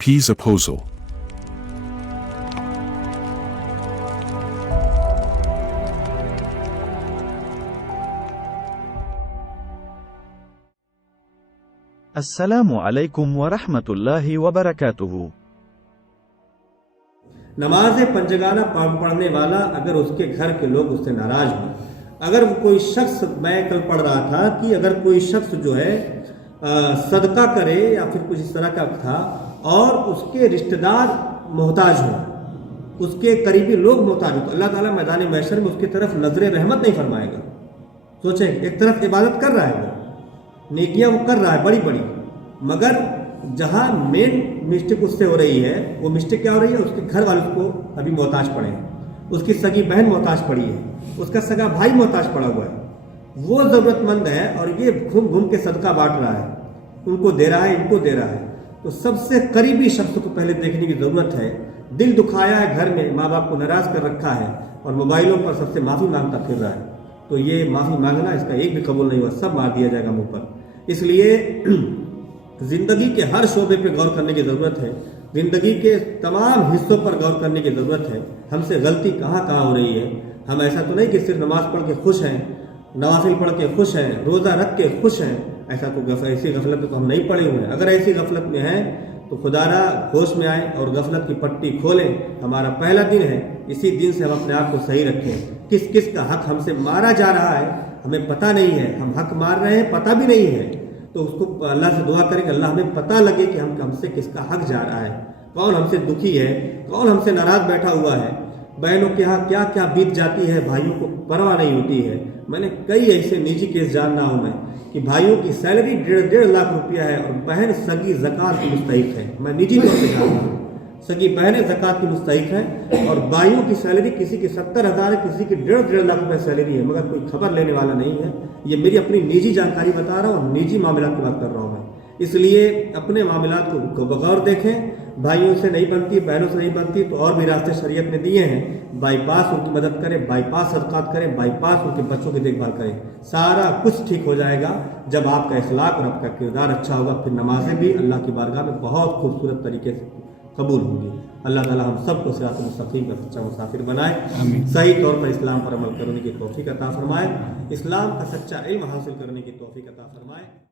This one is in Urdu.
Peas Apostle. السلام علیکم ورحمۃ اللہ وبرکاتہ۔ نماز پنجگانہ پڑھنے والا اگر اس کے گھر کے لوگ اس سے ناراض ہوں، اگر کوئی شخص، میں کل پڑھ رہا تھا کہ اگر کوئی شخص جو ہے صدقہ کرے یا پھر کچھ اس طرح کا تھا اور اس کے رشتہ دار محتاج ہوں، اس کے قریبی لوگ محتاج ہوں، تو اللہ تعالیٰ میدان محشر میں اس کی طرف نظر رحمت نہیں فرمائے گا۔ سوچیں، ایک طرف عبادت کر رہا ہے، وہ نیکیاں وہ کر رہا ہے بڑی بڑی، مگر جہاں مین مسٹیک اس سے ہو رہی ہے، وہ مسٹیک کیا ہو رہی ہے؟ اس کے گھر والوں کو ابھی محتاج پڑے ہیں، اس کی سگی بہن محتاج پڑی ہے، اس کا سگا بھائی محتاج پڑا ہوا ہے، وہ ضرورت مند ہے اور یہ گھوم گھوم کے صدقہ بانٹ رہا ہے، ان کو دے رہا ہے، ان کو دے رہا ہے۔ تو سب سے قریبی شخص کو پہلے دیکھنے کی ضرورت ہے۔ دل دکھایا ہے، گھر میں ماں باپ کو ناراض کر رکھا ہے اور موبائلوں پر سب سے معافی مانگتا پھر رہا ہے، تو یہ معافی مانگنا اس کا ایک بھی قبول نہیں ہوا، سب مار دیا جائے گا منہ پر۔ اس لیے زندگی کے ہر شعبے پہ غور کرنے کی ضرورت ہے، زندگی کے تمام حصوں پر غور کرنے کی ضرورت ہے۔ ہم سے غلطی کہاں کہاں ہو رہی ہے؟ ہم ایسا تو نہیں کہ صرف نماز پڑھ کے خوش ہیں، نوافل پڑھ کے خوش ہیں، روزہ رکھ کے خوش ہیں، ایسا تو ایسی غفلت میں تو ہم نہیں پڑے ہوئے ہیں۔ اگر ایسی غفلت میں ہیں تو خدا را ہوش میں آئیں اور غفلت کی پٹی کھولیں۔ ہمارا پہلا دن ہے، اسی دن سے ہم اپنے آپ کو صحیح رکھیں۔ کس کس کا حق ہم سے مارا جا رہا ہے ہمیں پتہ نہیں ہے، ہم حق مار رہے ہیں پتہ بھی نہیں ہے، تو اس کو اللہ سے دعا کریں کہ اللہ ہمیں پتہ لگے کہ ہم سے کس کا حق جا رہا ہے، کون ہم سے دکھی ہے، کون ہم سے ناراض بیٹھا ہوا ہے۔ بہنوں کے ہاں کیا کیا بیت جاتی ہے، بھائیوں کو پرواہ نہیں ہوتی ہے۔ میں نے کئی ایسے نجی کیس جاننا ہوں میں کہ بھائیوں کی سیلری 1.5 لاکھ روپیہ ہے اور بہن سگی زکوٰۃ کی مستحق ہے، میں نجی طور پہ جانتا ہوں، سگی بہنیں زکوٰۃ کی مستحق ہیں، اور بھائیوں کی سیلری کسی کی 70,000 ہے، کسی کی 1.5 لاکھ روپے سیلری ہے، مگر کوئی خبر لینے والا نہیں ہے۔ یہ میری اپنی نجی جانکاری بتا رہا ہوں اور نجی معاملات کی بات کر رہا ہوں میں۔ اس لیے اپنے معاملات کو بغور دیکھیں، بھائیوں سے نہیں بنتی، بہنوں سے نہیں بنتی تو اور بھی راستے شریعت نے دیے ہیں، بائی پاس ان کی مدد کریں، بائی پاس صدقات کریں، بائی پاس ان کے بچوں کی دیکھ بھال کریں، سارا کچھ ٹھیک ہو جائے گا جب آپ کا اخلاق اور آپ کا کردار اچھا ہوگا۔ پھر نمازیں بھی اللہ کی بارگاہ میں بہت خوبصورت طریقے سے قبول ہوں گی۔ اللہ تعالیٰ ہم سب کو صراط مستقیم کا سچا مسافر بنائے، صحیح طور پر اسلام پر عمل کرنے کی توفیق عطا فرمائے، اسلام کا سچا علم حاصل کرنے کی توفیق عطا فرمائے۔